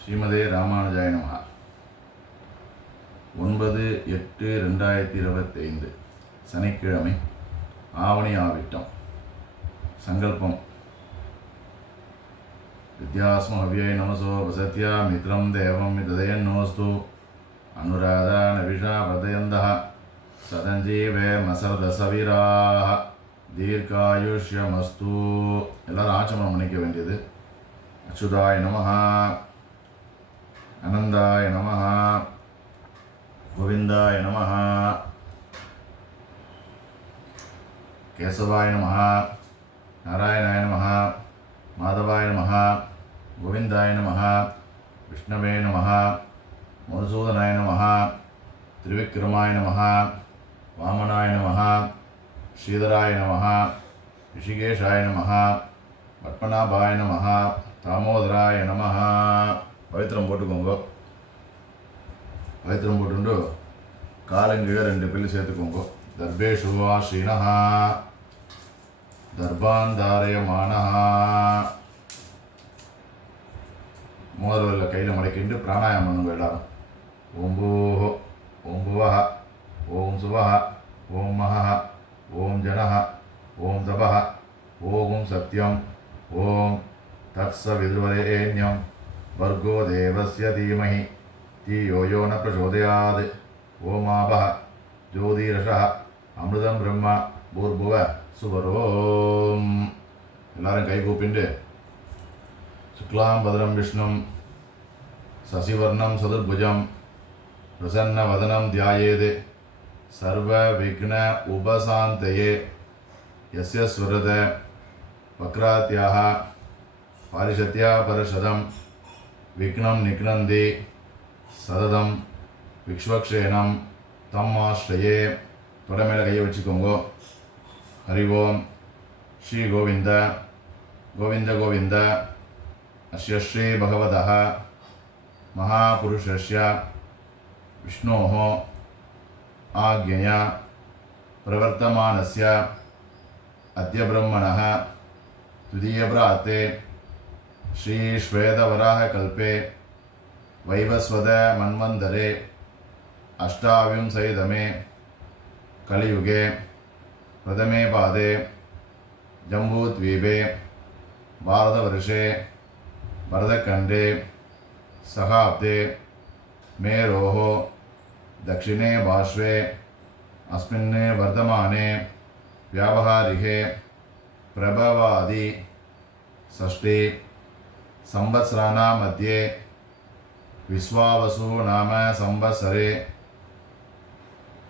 ஸ்ரீமதே ராமானுஜாய நமஹா. ஒன்பது எட்டு ரெண்டாயிரத்தி இருபத்தைந்து சனிக்கிழமை ஆவணி ஆவிட்டம். சங்கல்பம். வித்யாஸ்ம ஹவ்யை நமசோ வசத்யா மித்ரம் தேவம் ததயன் மிததயன்னோஸ்து அனுராதா நவிஷா பிரதயந்தா சதஞ்சீவே மசரதசவிராக தீர்காயுஷ்யமஸ்து எல்லாரும் ஆச்சமனம் நினைக்க வேண்டியது. அச்சுதாய நமகா அனந்தாய நமஹ கோவிந்தாய நமஹ கேசவாய நமஹ நாராயணாய நமஹ மாதவாய நமஹ கோவிந்தாய நமஹ விஷ்ணவே நமஹ மதுசூதனாய நமஹ திரிவிக்ரமாய நமஹ வாமனாய நமஹ ஸ்ரீதராய நமஹ ரிஷிகேஷாய நமஹ பத்மநாபாய நமஹ தாமோதராய நமஹ பவித்திரம் போட்டுக்கோங்க. பவித்திரம் போட்டுண்டு காலங்கீழே ரெண்டு பில்லு சேர்த்துக்கோங்க. தர்பேஷு வா ஸ்ரீனஹ தர்பாந்தாரயமானஹ மோதலில் கையில் மடக்கிண்டு பிராணாயாமம் பண்ணுங்க எல்லாரும். ஓம்பூஹோ ஓம் புவஹ ஓம் சுவஹ ஓம் மஹஹ ஓம் ஜனஹ ஓம் தபஹ ஓம் சத்யம் ஓம் தத்சவிதுர்வரேண்யம் வர்கோ தேவசிய தீமஹி தீயோ யோ ந பிரச்சோதயாத் ஓமாபஹ ஜோதிரஷ அமிர்தம் பிரம்மா பூர்புவ சுவரோம் எல்லாரும் கைகூப்பிண்டு. சுக்லாம் பதரம் விஷ்ணும் சசிவர்ணம் சதுர்புஜம் பிரசன்ன வதனம் தியாயேது சர்வ விக்ன உபசாந்தயே எஸ்ய ஸ்வரத வக்ராத்தியாக பாரிஷத்யா பரிஷதம் விக்னம் நிக்னந்தே சததம் விக்ஷ்வக்ஷேனம் தம் ஆஸ்ரயே தொடமையில் கையை வச்சுக்கோங்க ஹரி ஓம் ஸ்ரீ கோவிந்த கோவிந்த கோவிந்த அஸ்ய ஸ்ரீ பகவத மகாபுருஷஸ்ய விஷ்ணோ ஆக்ஞயா பிரவர்த்தமானஸ்ய अद्य ब्रह्मणः। श्रीश्वेतवराहकल्पे वैवस्वतमन्वन्तरे अष्टाविंशतितमे कलियुगे प्रथमे पादे जम्बूद्वीपे भारतवर्षे भरतखण्डे सहाब्दे मेरोः दक्षिणे पार्श्वे अस्मिन् वर्तमाने व्यावहारिके प्रभवादि षष्ठे संवत्सराणां मध्ये विश्वावसु नाम संवत्सरे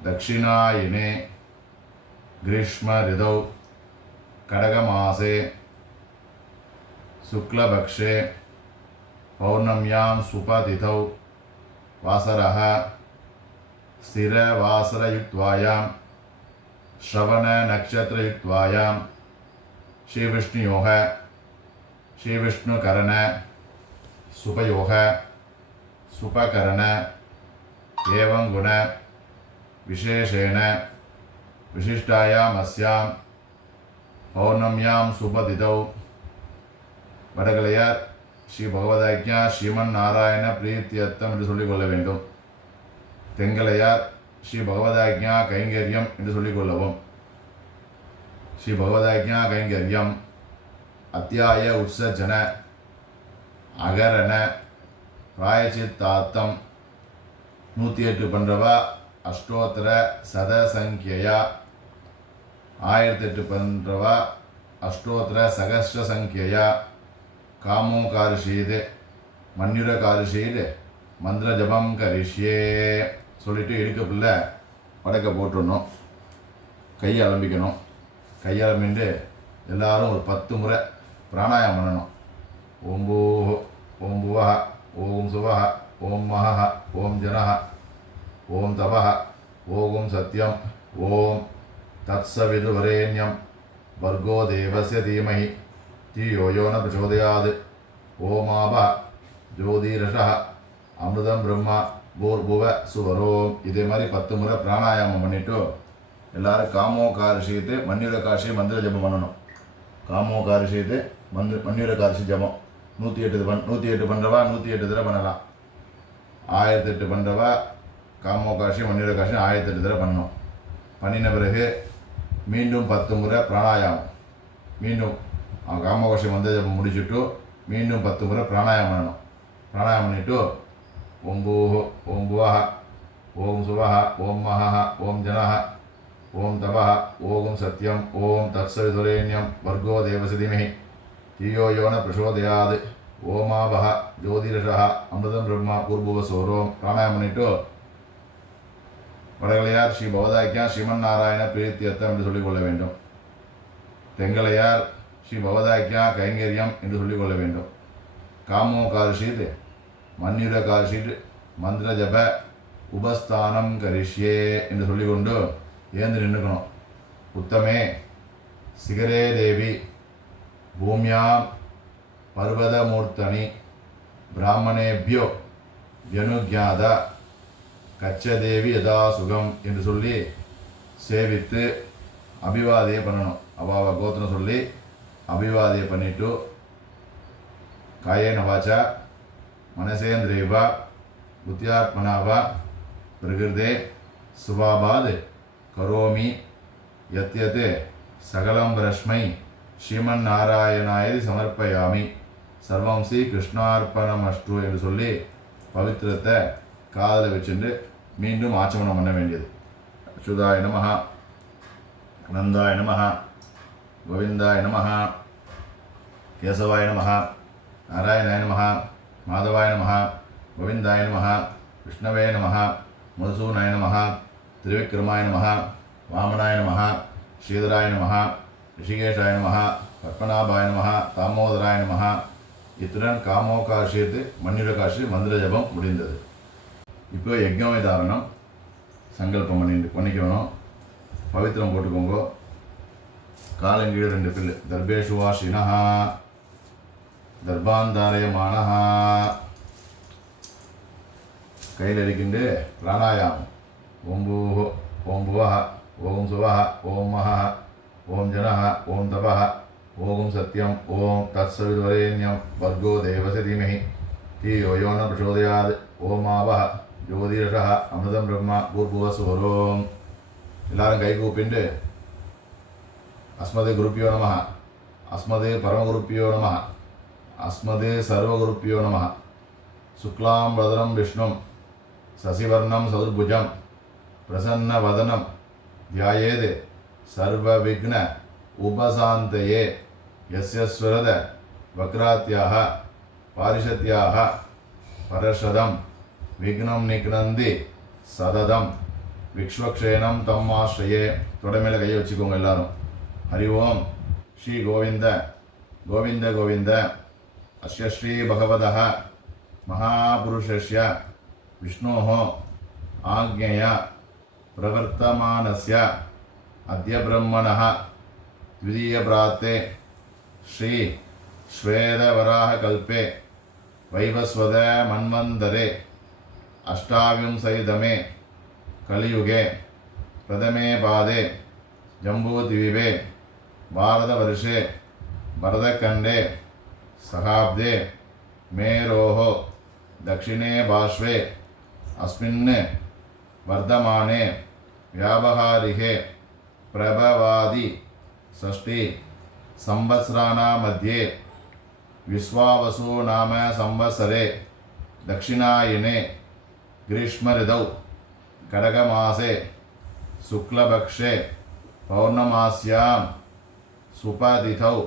दक्षिणायने ग्रीष्मऋतौ कडगमासे शुक्लपक्षे पौर्णम्यां सुपतिथौ वासरः स्थिरवासरयुक्त्वायां श्रवणनक्षत्रयुक्त्वायां श्रीविष्णुयोः ஸ்ரீவிஷ்ணு கரண சுபயோக சுபகரண ஏவங்குண விசேஷேண விசிஷ்டாயாமஸ்யாம் பௌர்ணமியாம் சுபதிதௌ. வடகலையார் ஸ்ரீ பகவதாக்கியா ஸ்ரீமன் நாராயண பிரீத்தியர்த்தம் என்று சொல்லிக்கொள்ள வேண்டும். தெங்கலையார் ஸ்ரீ பகவதாக்கியா கைங்கரியம் என்று சொல்லிக்கொள்ளவும் ஸ்ரீ பகவதாக்கியா கைங்கரியம் அத்தியாய உற்சஜன அகரண பிராயச்சித்தாத்தம் நூற்றி எட்டு பண்ணுறவா அஷ்டோத்தர சதசங்கியா. ஆயிரத்தி எட்டு பண்ணுறவா அஷ்டோத்தர சகஸ்ர சங்கியா காமோ காரிஷீது மன்யுர காரிஷீது மந்திர ஜபம் கரிஷ்யே. சொல்லிட்டு இடுக்கப்புள்ள வடக்க போட்டுடணும். கையை அலம்பிக்கணும். கையை அலம்பிட்டு எல்லாரும் ஒரு பத்து முறை பிராணாயாமம் பண்ணணும். ஓம் பூஹோ ஓம் புவஹ ஓம் சுவஹ ஓம் மகஹ ஓம் ஜனஹ ஓம் தபஹ ஓம் சத்யம் ஓம் தத்சவிதுவரேண்யம் வர்கோ தேவசிய தீமஹி தீயோ யோ ந பிரச்சோதயாத் ஓமாப ஜோதிரஷ அமிர்தம் பிரம்மா பூர்புவ சுவரோம். இதே மாதிரி பத்து முறை பிராணாயாமம் பண்ணிவிட்டு எல்லோரும் காமோ காரிஷீத்து மன்னிர காஷி மந்திர ஜபம் பண்ணணும். காமோ காரிஷீத்து மந்திர மன்னிர காரிஷி ஜபம். நூற்றி எட்டு பண் நூற்றி எட்டு பண்ணுறவா நூற்றி எட்டு தடவை பண்ணலாம். ஆயிரத்தி எட்டு பண்ணுறவா காமோ காசி மண்ணிர காட்சி ஆயிரத்தி எட்டு தடவை பண்ணணும். பண்ணின பிறகு மீண்டும் பத்து முறை பிராணாயாமம். மீண்டும் அவன் காமகோஷி ஜபம் முடிச்சுட்டு மீண்டும் பத்து முறை பிராணாயாமம் பண்ணணும். பிராணாயாமம் பண்ணிட்டு ஓம் ஓம் புவः ஓம் சுவः ஓம் மகः ஓம் ஜனः ஓம் தபः ஓம் சத்யம் ஓம் தத்சவிதுரேண்யம் வர்கோ தேவசி தீமஹி தியோ யோ ந பிரசோதயாத் அமிர்தம் பிரம்மா பூர்புவ சோரோம் பிராணாயம் பண்ணிட்டு. வடகலையார் ஸ்ரீ பவதாக்கியா ஸ்ரீமன் நாராயண பிரீத்தியத்தம் என்று சொல்லிக்கொள்ள வேண்டும். தெங்கலையார் ஸ்ரீ பவதாக்கியா கைங்கரியம் என்று சொல்லிக்கொள்ள வேண்டும். காமோ கார்ஷீத் மன்னிர கார்ஷீட் மந்திர ஜப உபஸ்தானம் கரிஷ்யே என்று சொல்லிக்கொண்டு ஏந்து நின்றுக்கணும் உத்தமே சிகரே தேவி. பூமியா பர்வதமூர்த்தனி பிராமணேபியோ யனுஜாத கச்சதேவி யதா சுகம் என்று சொல்லி சேவித்து அபிவாதையை பண்ணணும். அவாவ கோத்திரம் சொல்லி அபிவாதையை பண்ணிட்டு காயேன வாச்சா மனசேந்திரேவா புத்தியாத்மனாவா பிரகிருதே சுபாபாத் கரோமி யத் சகலம் பிரஷ்மை ஸ்ரீமன்னாராயணாயதி சமர்ப்பயாமி. சர்வம் ஸ்ரீ கிருஷ்ணார்ப்பணமஷ்டு என்று சொல்லி பவித்திரத்தை காதில் வச்சுட்டு மீண்டும் ஆச்சமனம் பண்ண வேண்டியது. சுதாய நமஹ. நந்தாய நமஹ. கோவிந்தாய நமஹ. கேசவாய நமஹ. நாராயணாய நமஹ. மாதவாய நமஹ. கோவிந்தாய நமஹ. விஷ்ணவே நமஹ. மதுசூனாய நமஹ. திரிவிக்ரமாய நமஹ. வாமனாய நமஹ. ஸ்ரீதராய நமஹ. ரிஷிகேஷாய நமஹ பத்மநாபாய நமஹ தாமோதராய நமஹ இத்துடன் காமோகாஷித்து மண்ணிரகாஷி மந்திர ஜபம் முடிந்தது. இப்போ யஜ்ஞமே தாரணம் சங்கல்பம் பண்ணிட்டு பண்ணிக்கணும். பவித்திரம் போட்டுக்கோங்க. காலங்கீழ் ரெண்டு பில்லு. தர்பேஷு வாஷினஹா தர்பாந்தாரயமானஹா. கையில் இருக்கின்ற பிராணாயாமம். ஓம் பூஹோ ஓம் புவः ஓம் சுவः ஓம் மகः ஓம் ஜனः ஓம் தபः ஓம் சத்யம் ஓம் தத்சவிதுவரேண்யம் வர்கோ தேவசி தீமஹி. தீயோ யோ ந பிரச்சோதயாத் ஓமாவஹ ஜோதிரஷः அமிர்தம் பிரம்மா பூர்புவசுவரோம். எல்லாரும் கை கூப்பிண்டு. அஸ்மது குருப்பியோ நம அஸ்மது பரமகுருப்பியோ நம அஸ்மது சர்வகுருப்பியோ நம சுக்லாம் வதனம் விஷ்ணும் சசிவர்ணம் சதுர்புஜம் பிரசன்ன வதனம் தியாயேத் சர்வவிக்ன உபசாந்தையே. எஸ்யஸ்வரத வக்ராத்தியாக பாரிஷத்தியாக பரஷதம் விக்னம் நிக்னந்தி சததம் விக்ஷ்வக்ஷேனம் தம்மாஸ்ரயே தொடமையில கையை வச்சுக்கோங்க எல்லாரும். ஹரி ஓம் ஸ்ரீ கோவிந்த கோவிந்த கோவிந்த. அஸ்ய ஸ்ரீ பகவத மகாபுருஷஸ்ய விஷ்ணோ ஆக்ஞயா பிரவர்த்தமானஸ்ய. अद्य ब्रह्मणः द्वितीयप्राते श्री श्वेतवराहकल्पे वैवस्वत मन्वन्तरे अष्टाविंशतितमे कलियुगे प्रथमे पादे जम्बूद्वीपे भारतवर्षे भरतखण्डे सहाब्दे मेरोः दक्षिणे पार्श्वे अस्मिन् वर्धमाने व्यावहारिके प्रभवादि षष्टि संवत्सराणां मध्ये विश्वावसु नाम संवत्सरे दक्षिणायने ग्रीष्मऋतौ கடகமாசே शुक्लपक्षे पौर्णमास्यां सुपतिथौ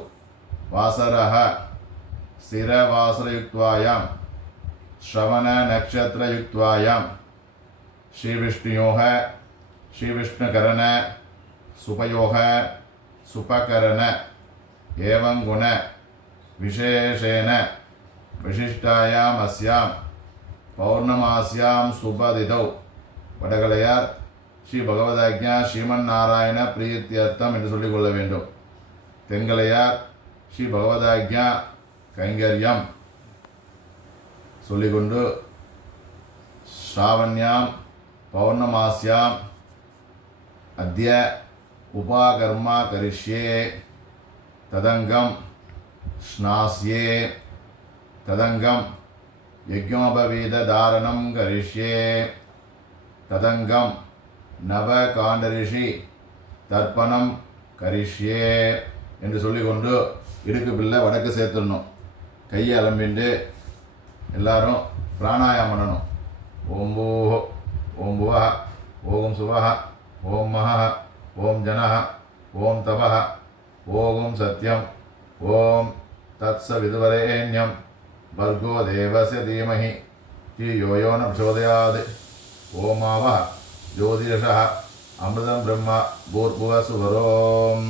वासरः स्थिरवासरयुक्त्वायां श्रवणनक्षत्रयुक्त्वायां श्रीविष्णुयोः श्रीविष्णुकरण சுபயோக சுபகரண ஏவங்குண விசேஷேன விசிஷ்டாயாம் அஸ்யாம் பௌர்ணமாஸ்யாம் சுபதிதௌ. வடகலையார் ஸ்ரீ பகவதாஜ்யா ஸ்ரீமன் நாராயண பிரீத்தியர்த்தம் என்று சொல்லிக்கொள்ள வேண்டும். தென்கலையார் ஸ்ரீ பகவதாஜ்யா கைங்கரியம் சொல்லிக்கொண்டு ஸ்ராவண்யாம் பௌர்ணமாஸ்யாம் அத்திய உபாகர்மா கரிஷ்யே ததங்கம் ஸ்நாஸ்யே ததங்கம் யஜ்ஞோபவீததாரணம் கரிஷ்யே ததங்கம் நவ காண்டரிஷி தர்ப்பணம் கரிஷ்யே என்று சொல்லிக்கொண்டு இடுக்கு பிள்ளை வடக்கு சேர்த்துடணும். கையை அலம்பிண்டு எல்லாரும் பிராணாயாமம் பண்ணணும். ஓம் ஓம் புவா ஓம் சுவா ஓம் மகா ஓம் ஜனः ஓம் தவः ஓம் சத்யம் ஓம் தத்சவிதுவரேண்யம் வர்கோ தேவசிய தீமஹி தீயோ யோ ந பிரச்சோதயாது ஓமாவ ஜோதிஷா அமிர்தம் பிரம்மா பூர்புவ சுவரோம்.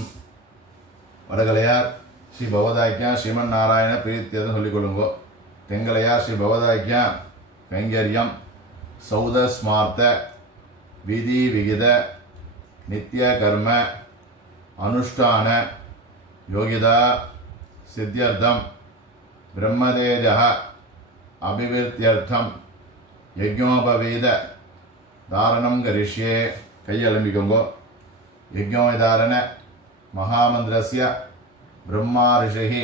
வடகலையார் ஸ்ரீ பவதாக்கியா ஸ்ரீமன் நாராயண பிரீத்தியதும் சொல்லிக்கொள்ளுங்கோ தெங்கலையார் ஸ்ரீ பவதாக்கியா கைங்கரியம் சௌத ஸ்மார்த்த விதி விகித நித்ய கர்ம அனுஷ்டான யோகிதா சித்தியர்த்தம் பிரம்மதேஜ அபிவிருத்தியர்த்தம் யஜ்னோபவீத தாரணம் கரிஷ்யே. கையெழும்பிக்கோங்கோ. யஜ்னோதாரண மகாமந்திரஸ்ய பிரம்மா ரிஷி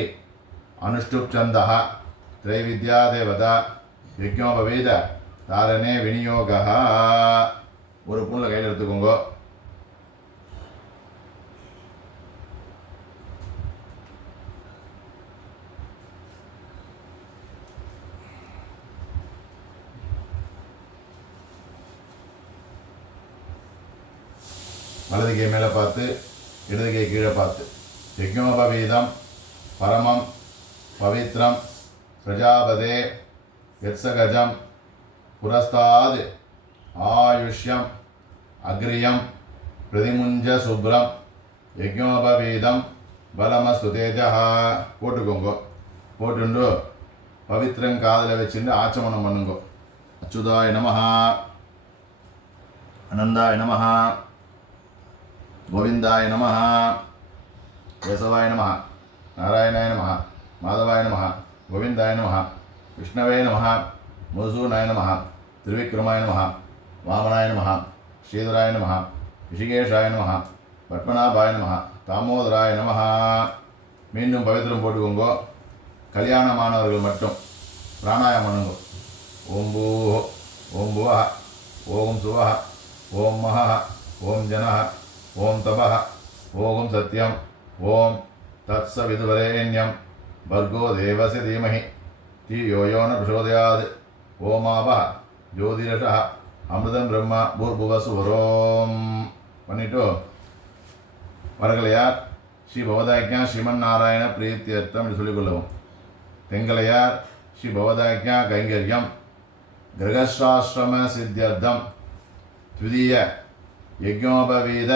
அனுஷ்டுப்சந்தः திரைவித்யாதேவதா யஜ்னோபவீத தாரணே விநியோகா ஒரு புண்ணில் கையில் எடுத்துக்கோங்க. வலது கை மேலே பார்த்து இடது கை கீழே பார்த்து. யஜ்ஞோபவீதம் பரமம் பவித்ரம் பிரஜாபதே யத்சகஜம் புரஸ்தாது ஆயுஷ்யம் அக்ரியம் பிரதிமுஞ்ச சுப்ரம் யஜ்ஞோபவீதம் பலமஸ்து தேஜா போட்டுக்கோங்க. போட்டுண்டு பவித்ரம் காதில் வச்சுட்டு ஆச்சமனம் பண்ணுங்கோ. அச்சுதாய நமஹா. அனந்தாய நமஹா. கோவிந்தாய நம கேசவாய நம நாராயணாய நம மாதவாய நம கோவிந்தாய நம விஷ்ணவே நம மதுசூனாய நம திருவிக்ரமாய நம வாமனாய நம ஸ்ரீதராய நம ரிஷிகேஷாய நம பத்மநாபாய நம தாமோதராய நம மீண்டும் பவித்திரம் போட்டுக்கோங்கோ. கல்யாணமானவர்கள் மட்டும். பிராணாயம் பண்ணுங்கோ. ஓம் பூ ஓம் புவா ஓம் சுவா ஓம் மகா ஓம் ஜனஹா. ஓம் தப ஓம் சத்யம் ஓம் தத்சவிதுவரேண்யம் வர்கோ தேவசி தீமஹி தீயோ யோ ந பிரசோதயாது ஓமாவ ஜோதிரஷா அமிர்தம் பிரம்மா பூர்புவசு வரோம் பண்ணிட்டு? வரகலையார் ஸ்ரீ பவதாக்கியா ஸ்ரீமன் நாராயண பிரீத்தியர்த்தம் என்று சொல்லிக்கொள்ளவும் தெங்கலையார் ஸ்ரீ பவதாக்கியா கைங்கரியம் கிரகஸ்ராசிரம சித்தியர்த்தம் த்விதீய யஜ்ஞோபவீத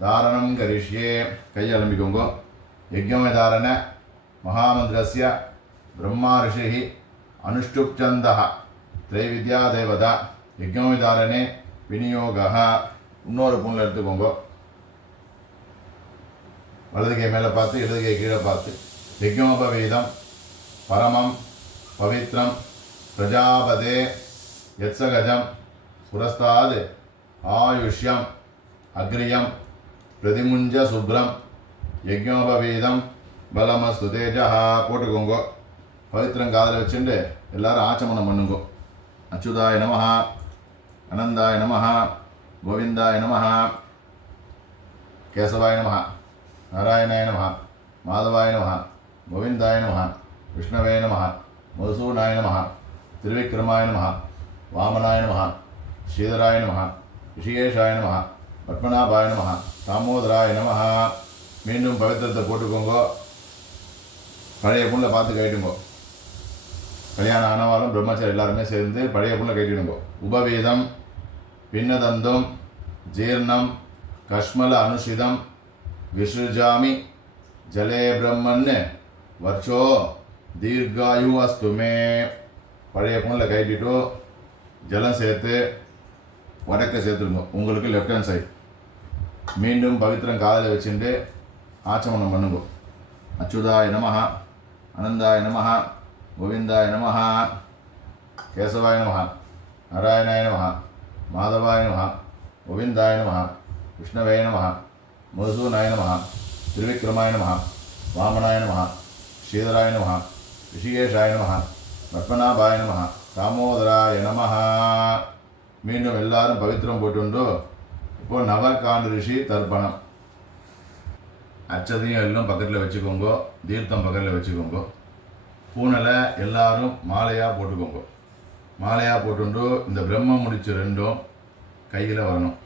தாரணம் கரிஷ்யே. கையலம்பிக்கோங்கோ. யஜ்ஞோதாரண மகாமந்திரஸ்ய. பிரம்மா ரிஷிः அனுஷ்டுப்சந்தः திரைவித்யா தேவதா. யஜ்ஞோதாரணே விநியோகா இன்னொரு பொண்ணில் எடுத்துக்கோங்கோ. வலதுகை மேலே பார்த்து இடதுகை கீழே பார்த்து. யஜ்யோபவீதம் பரமம். பவித்ரம். பிரஜாபதே. யத்சகஜம். புரஸ்தாது. ஆயுஷ்யம். அக்ரியம். பிரதிமுஞ்ச சுப்ரம் யஜ்ஞோபவீதம் பலமஸ்து தேஜா போட்டுக்கோங்க பவித்திரம் காதில் வச்சுட்டு எல்லாரும் ஆச்சமனம் பண்ணுங்க அச்சுதாய நமஹ அனந்தாய நமஹ கோவிந்தாய நமஹ கேசவாய நமஹ நாராயணாய நமஹ மாதவாய நமஹ கோவிந்தாய நமஹ விஷ்ணவே நமஹ மதுசூனாய நமஹ திருவிக்ரமாய நமஹ வாமனாய நமஹ ஸ்ரீதராய நமஹ ரிஷிகேஷாய நமஹ பத்மநாபாய நமஹா. தாமோதராய நமஹா. மீண்டும் பவித்திரத்தை போட்டுக்கோங்க. பழைய புண்ணில் பார்த்து கட்டிடுங்கோ கல்யாணம் ஆனவாலும் பிரம்மச்சாரி எல்லாருமே சேர்ந்து பழைய புண்ணில் கட்டிடுங்கோ உபவீதம் பின்னதந்தம் ஜீர்ணம் கஷ்மல அனுஷிதம் விசுஜாமி ஜலே பிரம்மன்னு வர்ஷோ தீர்காயு அஸ்துமே பழைய புண்ணில் கைட்டிட்டு ஜலம் சேர்த்து வடக்க சேர்த்துருங்க உங்களுக்கு லெஃப்ட் ஹேண்ட் சைடு மீண்டும் பவித்திரம் காதில் வச்சுட்டு ஆச்சமனம் பண்ணுங்க. அச்சுதாய நமஹ அனந்தாய நமஹ கோவிந்தாய நமஹ கேசவாய நமஹ நாராயணாய நமஹ மாதவாய நமஹ கோவிந்தாய நமஹ விஷ்ணவே நமஹ மதுசூனாய நமஹ திருவிக்ரமாய நமஹ வாமனாய நமஹ ஸ்ரீதராய நமஹ ரிஷிகேஷாய நம பத்மநாபாய நம தாமோதராய நம மீண்டும் எல்லாரும் பவித்திரம் போட்டுண்டோ இப்போ நவகாண்டு ரிஷி தர்ப்பணம். அச்சதையும் எல்லாம் பக்கத்தில் வச்சுக்கோங்க தீர்த்தம் பக்கத்தில் வச்சுக்கோங்க. பூனலை எல்லாரும் மாலையாக போட்டுக்கோங்க. மாலையாக போட்டுண்டு இந்த பிரம்ம முடிச்சு ரெண்டும் கையில் வரணும்.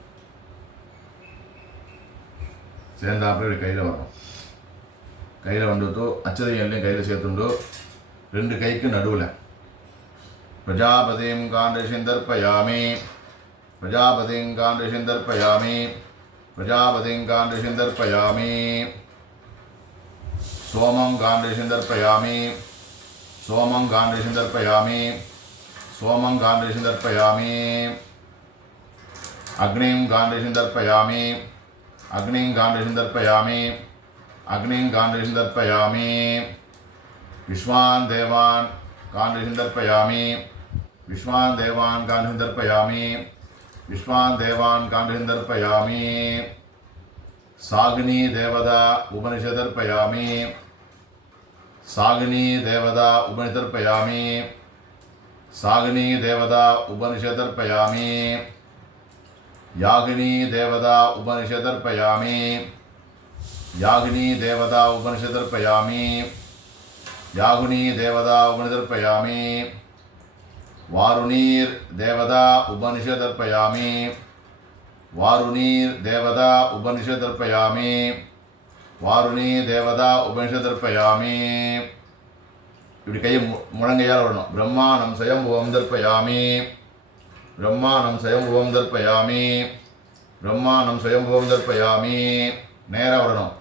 சேர்ந்தாப்புல இப்படி கையில் வரணும். கையில் வந்துட்டு அச்சதையும் எல்லாம் கையில் சேர்த்துண்டு ரெண்டு கைக்கு நடுவில். प्रजापतिङ्काण्डशिं दर्पयामि प्रजापतिङ्काण्डशिं दर्पयामि सोमं गाण्डशिं दर्पयामि सोमं गाण्डशिं दर्पयामि सोमं गाण्डशिं दर्पयामि अग्निं गाण्डशिं दर्पयामि अग्निं गाण्डशिं दर्पयामि अग्निं गाण्डशिं दर्पयामि विश्वान् देवान् गाण्डशिं दर्पयामि विश्वान् देवान् गाण्डशिं दर्पयामि விஸ்வான் தேவான் காண்டர்ப்பயாமி சாகினி தேவதா உபனிஷதர்ப்பயாமி சாகினி தேவதா உபனிதர்ப்பயாமி சாகினி தேவதா உபனிஷதர்ப்பயாமி யாகினி தேவதா உபனிஷதர்ப்பயாமி யாகினி தேவதா உபனிஷதர்ப்பயாமி யாகுனி தேவதா உபனிதர்ப்பயாமி வாருணீர் தேவதா உபனிஷதர்ப்பயாமி. வாருணீர் தேவதா உபனிஷதர்ப்பயாமி. வாருணி தேவதா உபனிஷதர்ப்பயாமி. இப்படி கையை முழங்கையால் வரணும் பிரம்மா நம் சயம் ஓம் தர்ப்பயாமி. பிரம்மா நம் சயம் ஓம் தர்ப்பயாமி. பிரம்மா நம் சயம் ஓம் தர்ப்பயாமி. நேராக வரணும்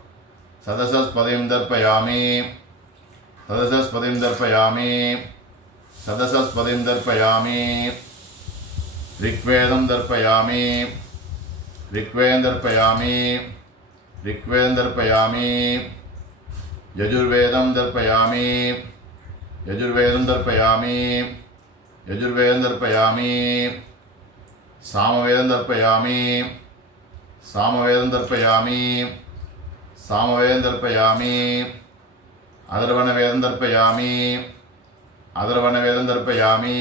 சதசஸ்பதையும் தர்ப்பயாமி. சதசஸ்பதையும் தர்ப்பயாமி. सदसस्पतिं दर्पयामि ऋग्वेदं दर्पयामि ऋग्वेदं दर्पयामि ऋग्वेदं दर्पयामि यजुर्वेदं दर्पयामि यजुर्वेदं दर्पयामि यजुर्वेदं दर्पयामि सामवेदं दर्पयामि सामवेदं दर्पयामि सामवेदं दर्पयामि अदर्वणवेदं दर्पयामि அதர்வன வேதந்தர்ப்பயாமி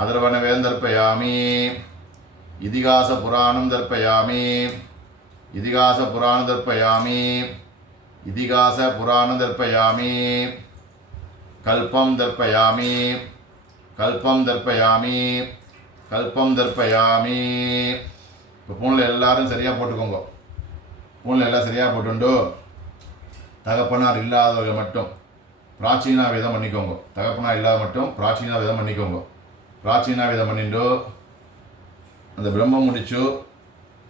அதர்வன வேந்தர்ப்பயாமி இதிகாச புராணம் தர்ப்பயாமி இதிகாச புராணம் தர்ப்பயாமி இதிகாச புராணம் தர்ப்பயாமி கல்பம் தர்ப்பயாமி கல்பம் தர்ப்பயாமி கல்பம் தர்ப்பயாமி இப்போ பூனில் எல்லாரும் சரியாக போட்டுக்கோங்க. பூனில் எல்லாம் சரியாக போட்டுண்டு? தகப்பனார் இல்லாதவர்கள் மட்டும். பிராச்சீனா விதம் பண்ணிக்கோங்க. தகப்பனா இல்லாத மட்டும் பிராச்சீனா விதம் பண்ணிக்கோங்க. பிராச்சீனா விதம் பண்ணிட்டு அந்த பிரம்மம் முடிச்சு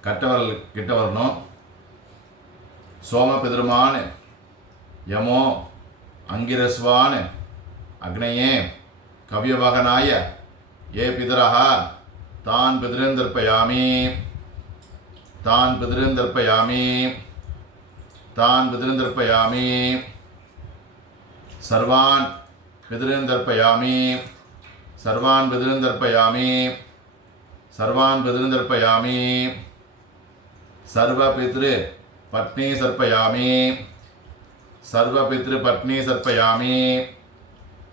கட்டவரல் கிட்ட வரணும். சோம பெருமான் யமோ அங்கிரஸ்வான் அக்னயே கவ்யவகனாய ஏ பிதரः தான் பிதிரந்தர்ப்பயாமி தான் பிதிரந்தர்ப்பயாமி சர்வான் பிதிருந்தர்ப்பயாமி சர்வான் பிதிருந்தர்ப்பயாமி சர்வான் பிதிருந்தர்ப்பயாமி சர்வ பித்ரு பத்னி சர்ப்பயாமி. சர்வ பித்ரு பத்னி சர்ப்பயாமி.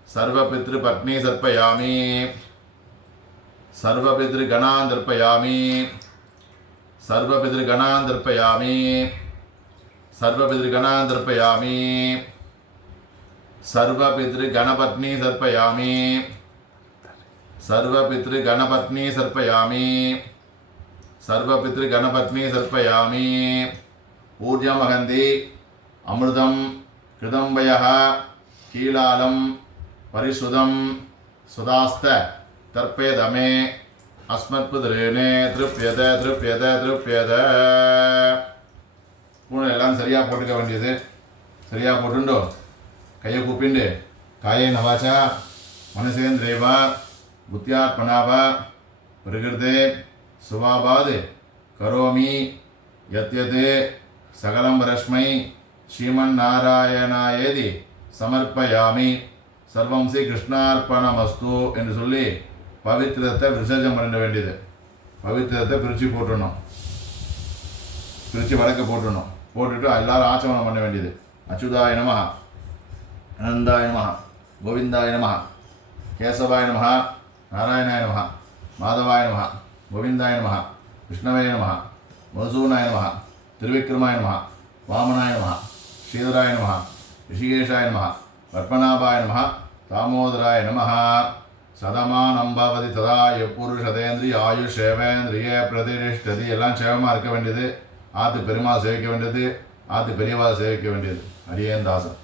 சர்வ பித்ரு பத்னி சர்ப்பயாமி. சர்வ பித்ரு கணாந்தர்ப்பயாமி. சர்வ பித்ரு கணாந்தர்ப்பயாமி. சர்வ பித்ரு கணாந்தர்ப்பயாமி. सर्वपितृगणपत्नी सर्पयामि सर्वपितृगणपत्नी सर्पयामि सर्वपितृगणपत्नी सर्पयामि ऊर्जमहन्ति अमृतं कृतं वयः कीलालं परिशुद्धं सुधास्त तर्पेदमे अस्मत्पुत्रेणे तृप्यते तृप्यते तृप्यते மூணு எல்லாம் சரியாக போட்டுக்க வேண்டியது சரியாக போட்டுண்டோ கையை கூப்பிண்டு காயை நவாச்சா மனசேந்திரேவா புத்தியாத்மனாவா பிரகிருதே சுவாபாது கரோமி யத்யது சகலம் ரஷ்மை ஸ்ரீமன்னாராயணாயேதி சமர்ப்பயாமி சர்வம் ஸ்ரீ கிருஷ்ணார்ப்பணமஸ்து என்று சொல்லி பவித்திரத்தை விசர்ஜனம் பண்ண வேண்டியது பவித்திரத்தை பிரித்து போட்டுடணும் பிரித்து வழக்க போட்டுடணும் போட்டுட்டு எல்லாரும் ஆச்சமனம் பண்ண வேண்டியது அச்சுதாய அனந்தாய நம கோவிந்தாய நம கேசவாய நம நாராயணாய நம மாதவாய நம கோவிந்தாய நம விஷ்ணவே நம மதுசூனாய நம திருவிக்ரமாய நம வாமனாய நம ஸ்ரீதராய நம ரிஷிகேஷாய நம பத்மநாபாய நம தாமோதராய நம சதமானம்பவதி ததா எப்புருஷதேந்திரி ஆயுஷ் சேவேந்திரிய பிரதிஷ்டதி எல்லாம் சேவமாக இருக்க வேண்டியது. ஆத்து பெருமாள் சேவிக்க வேண்டியது. ஆத்து பெரியவா சேவிக்க வேண்டியது. அடியேன் தாசன்